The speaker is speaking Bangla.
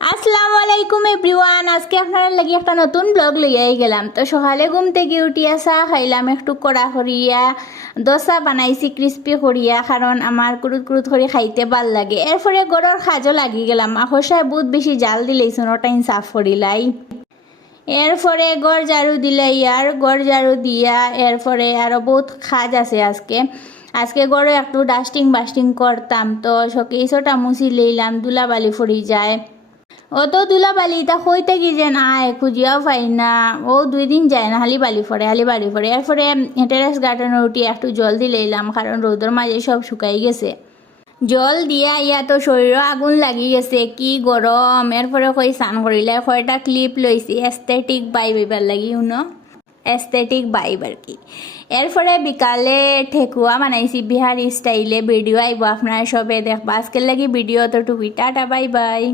আসসালামু আলাইকুম এভরিওয়ান, আজকে আপনারা লাগি একটা নতুন ব্লগ লইয়াই গেলাম। তো সকালে ঘুম থেকে উঠিয়া চাহ খাইলাম, একটু কড়া করিয়া দোসা বানাইছি ক্রিস্পি করিয়া, কারণ আমার কুরুত কুরুত করে খাইতে ভাল লাগে। এরপরে গরুর খাজও লাগি গেলাম, আখসায় বহুত বেশি জাল দিলেইছো ওটাইন সাফ করিলাই। এরপরে গড় ঝাড়ু দিলাই, আর গড় ঝাড়ু দিয়া এরপরে আরও বহুত কাজ আছে আজকে। আজকে গড়ে একটু ডাস্টিং বাস্টিং করতাম, তো শোকেসটা মুছি লইলাম, ধুলাবালি ফুরি যায়। অত দুলা বালি তা কইতে কি যেন আয় খুঁজিয়াও পাই না। ও 2 দিন যায় না, হালি বালি ফরে হালি বালি ফরে। এরপরে টেরেস গার্ডেনে উঠি একটু জল দিলাম, কারণ রোদের মাঝে সব শুকাই গেছে। জল দিয়া ইয়া তো শরীরও আগুন লাগি গেছে, কি গরম। এরপরে কই স্নান করিলে কয়টা ক্লিপ লইছি এস্থেটিক বাইব এবার লাগি এস্থেটিক বাইব আর কি। এরপরে বিকালে ঠেকুয়া বানাইছি বিহারি স্টাইলে, ভিডিও আইব আপনারা সবে দেখবা। আজকের লাগি ভিডিও তো টুকি, টাটা বাই বাই।